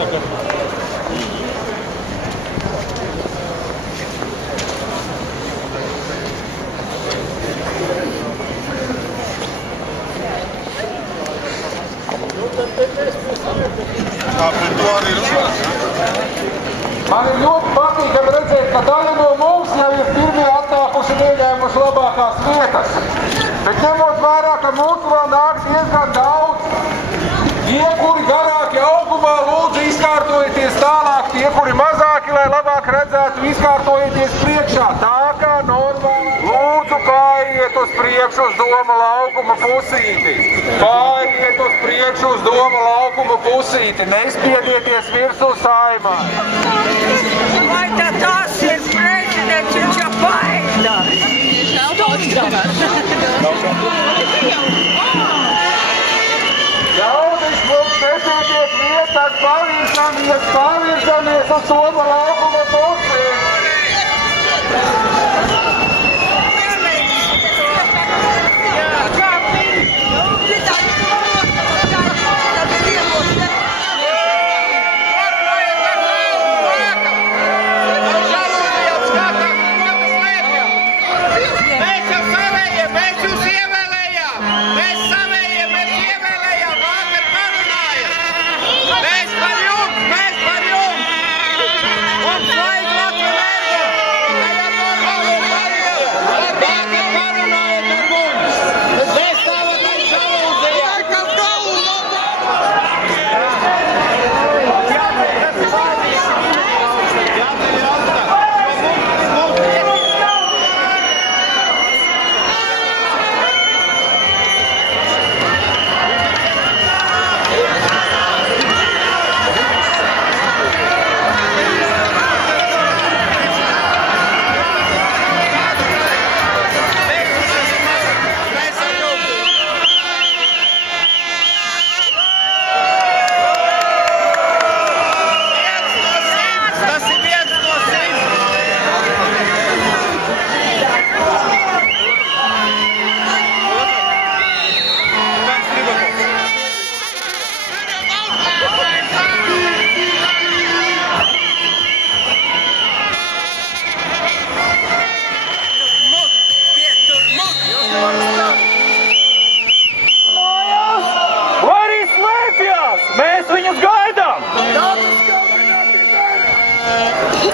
Man ir ļoti patīkami redzēt, ka daļa no mums jau ir pirmie atnākuši un ieņēmuši labākās vietas. Bet ņemot vērā, ka mums vēl nāk diezgan daudz, tie, kuri garāki augumā, lūdzu izkārtojieties tālāk, tie, kuri mazāki, lai labāk redzētu, izkārtojieties priekšā. Tā kā normāli, lūdzu kājiet uz priekšu uz Doma laukuma pusīti. Kājiet uz priekšu uz Doma laukuma pusīti, neizspiedieties virsū Saimā. Vai tas ir prezidents un Čapaita? Ļaudis, mums netietiek vietas, pavirzamies uz Doma laukuma pusi.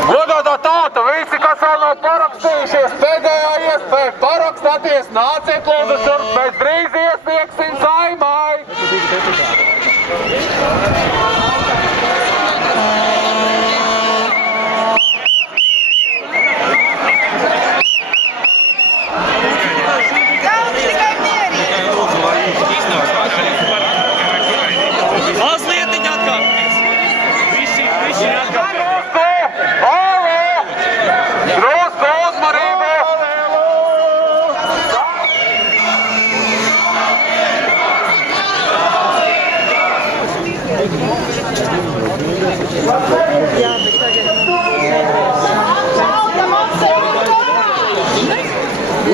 Godātā tauta, visi, kas vēl nav parakstījušies, pēdējā iespēja parakstāties, nāciet lūdzu šurp, mēs drīz iesniegsim Saimai.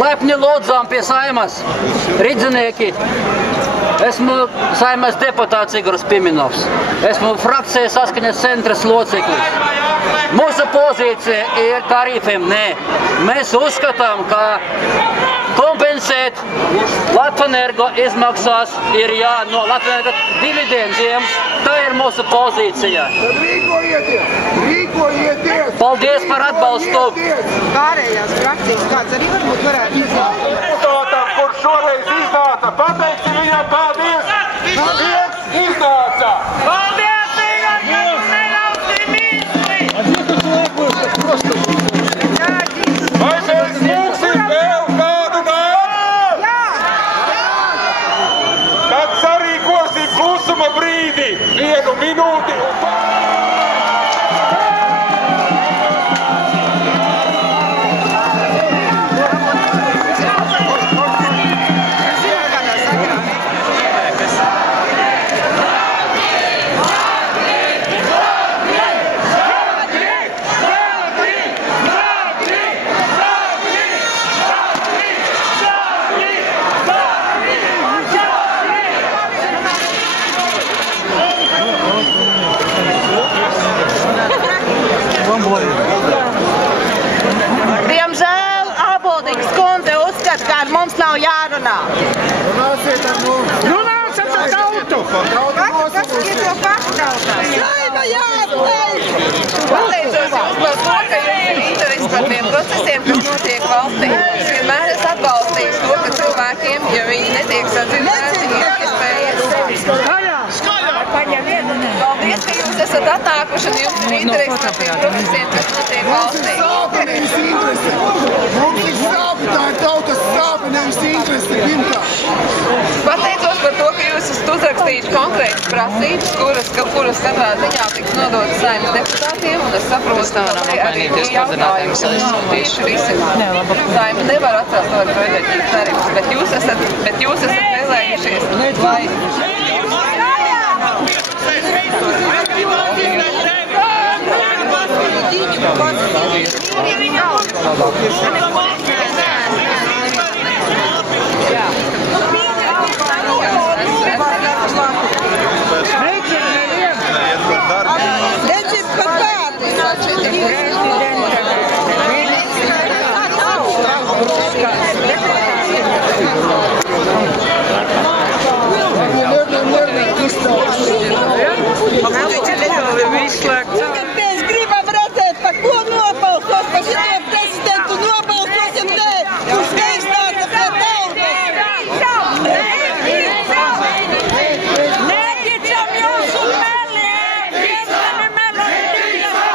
Lepni lūdzām pie Saimas, Ridzinieki. Esmu Saimas deputāts Igoras Piminovs. Esmu frakcijas Saskaņas centras loceklis. Mūsu pozīcija ir tarifiem nē. Mēs uzskatām, ka kompensēt Latvenergo izmaksās ir no Latvenergo dividendiem. Tā ir mūsu pozīcija. Rīkojieties! Paldies par atbalstu! Pārējās frakcijas kāds arī varbūt varētu iznākt. Deputātam, kurš šoreiz iznāca, pateiksim viņam paldies! Viens iznāca! Paldies, Igor, ka tu neļausi mīsli! Vai mēs lūksim vēl kādu nākt? Tad sarīkosim klusuma brīdi, 1 minūti un tā. Nu nācam ar tautu! Kas ir to pašu tautās? Saima jāatteik! Pateicos jums par to, ka jums ir interesi par tiem procesiem, kas notiek valstī. Es vienmēr esmu atbalstījis to, ka cilvēkiem, ja viņi netiek sadzirdēti, ir iespējas sevi. Paldies, ka jūs esat atnākuši un jums ir interesi par tiem procesiem, kas notiek valstī. Mums ir sāpi, tā ir tautas sāpi, nevis interesi, pirmkārt. Pateicos par to, ka jūs esat uzrakstījuši konkrētas prasības, kuras katrā ziņā tiks nodotas Saeimas deputātiem, un es saprotu, ka arī tie jautājumi tieši risināt. Saeima nevar atcelt no projektības cerības, bet jūs esat vēlējušies, lai... Nečit pat vārdi! Tagad mēs gribam redzēt, par ko nobalsos, par šito prezidentu nobalsosim te, uz skaistāta pie tautas. Neticam jūsu meliem! Vietami melodijām!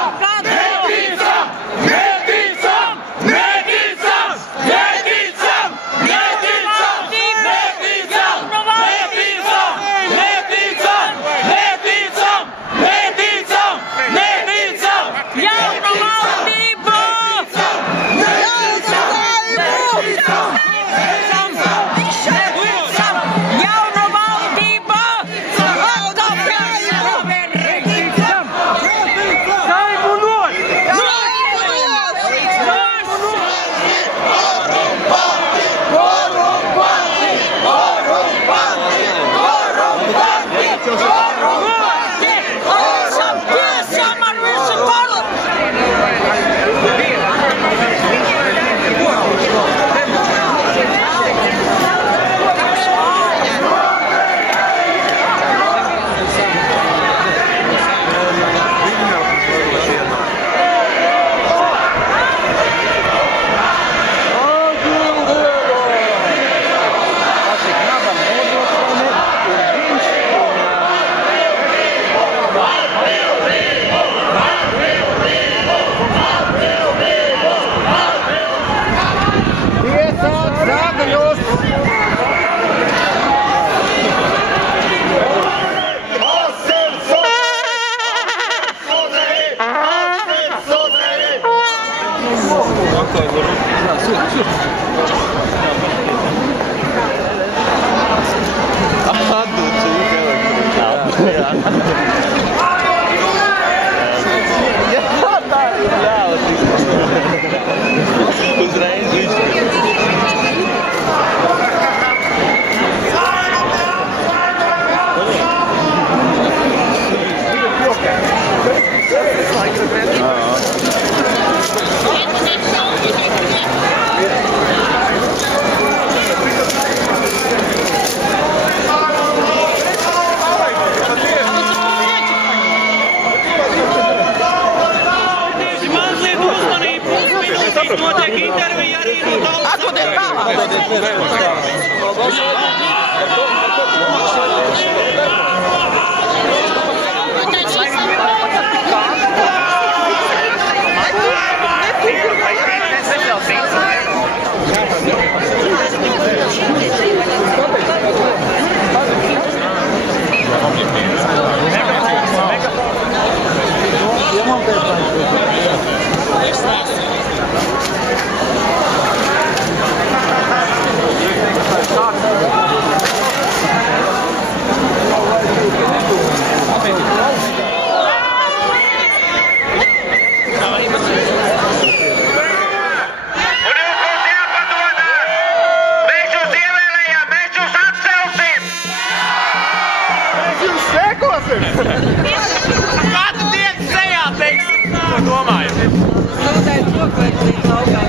Katru dienu sejā teiksim, ko domājam. Zaudēt roklēt līdz laukām.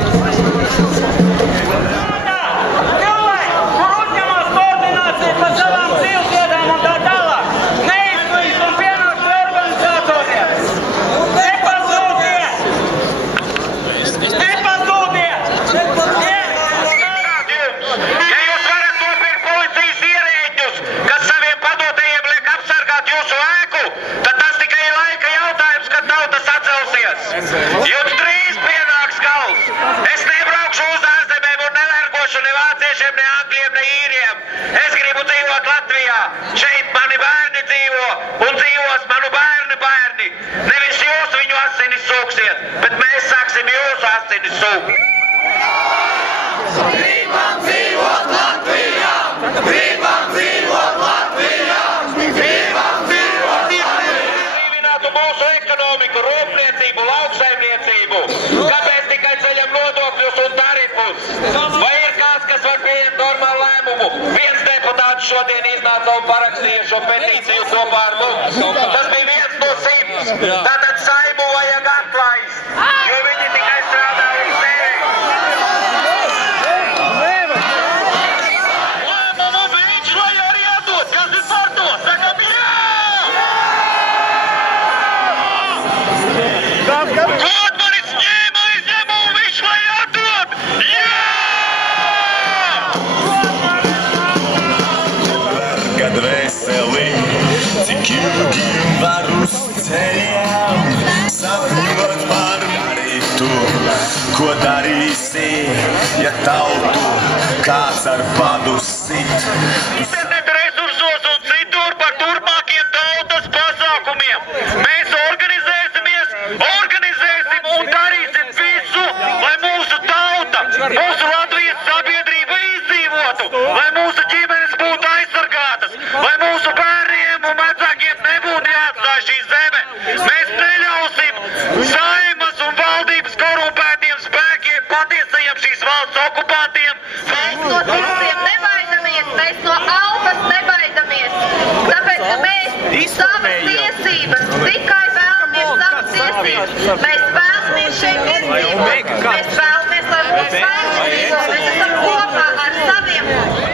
deputāti šodien iznāca un parakstīja šo petīciju kopā ar mums. Tas bija 1 no 100. Tātad Saimu vajag atlaist, jo viņi tikai strādā uz sevi. Lēmumu viņš vai arī atdot, kas ir par to? Sakam jā! Kodmanis ņēma aizņemumu, viņš vai atdot! Jā! Kad veseli, cik ilgi var uz ceļām sapņot par darītu, ko darīsi, ja tautu kāds ar badu sit. Internet resursos un citur par turpmākiem tautas pasākumiem. Mēs organizēsim un darīsim visu, lai mūsu tauta, mūsu Latvijas sabiedrība izdzīvotu, lai mūsu ģimenes būtu aizsargātas, lai mūsu bērniem un vecākiem nebūtu jāatstāj šī zeme. Mēs neļausim Saimas un valdības korumpētiem spēkiem, patiesajiem šīs valsts okupantiem. Mēs no citiem nebaidamies, mēs no alpas nebaidamies, tāpēc, ka mēs savas tiesības, tikai vēlamies savas tiesības. Mēs vēlamies šeit izdzīvot, mēs vēlamies, lai mūsu bērni dzīvo, mēs esam kopā ar saviem.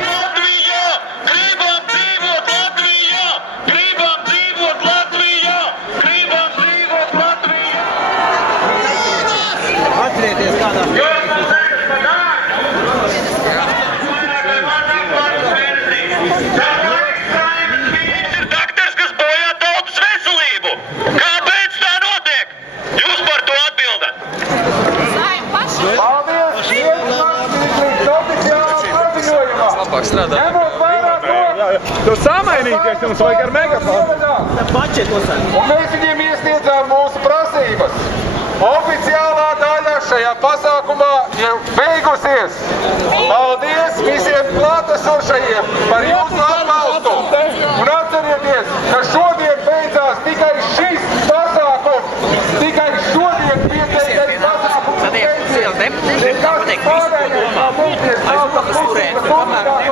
Latvijā! Gribam dzīvot Latvijā! Gribam dzīvot Latvijā! Gribam dzīvot Latvijā! Atcerieties kādā. Viņš ir daktars, kas bojā tautas veselību. Kāpēc tā notiek? Jūs par to atbildat. Paldies! Līdz oficiālā paziņojumā. Ņemot vērā to, Tu samainīties jums vajag ar megafonu. un mēs viņiem iesniedzām mūsu prasības. Oficiālā daļa šajā pasākumā jau beigusies. Paldies visiem klātesošajiem par jūsu atbalstu. Un atcerieties, ka šodien beidzās tikai šis pasākums. Tikai šodien pieteiktais pasākums beidzies. Nekas pārējais nav mūties tautas kustības turpināt.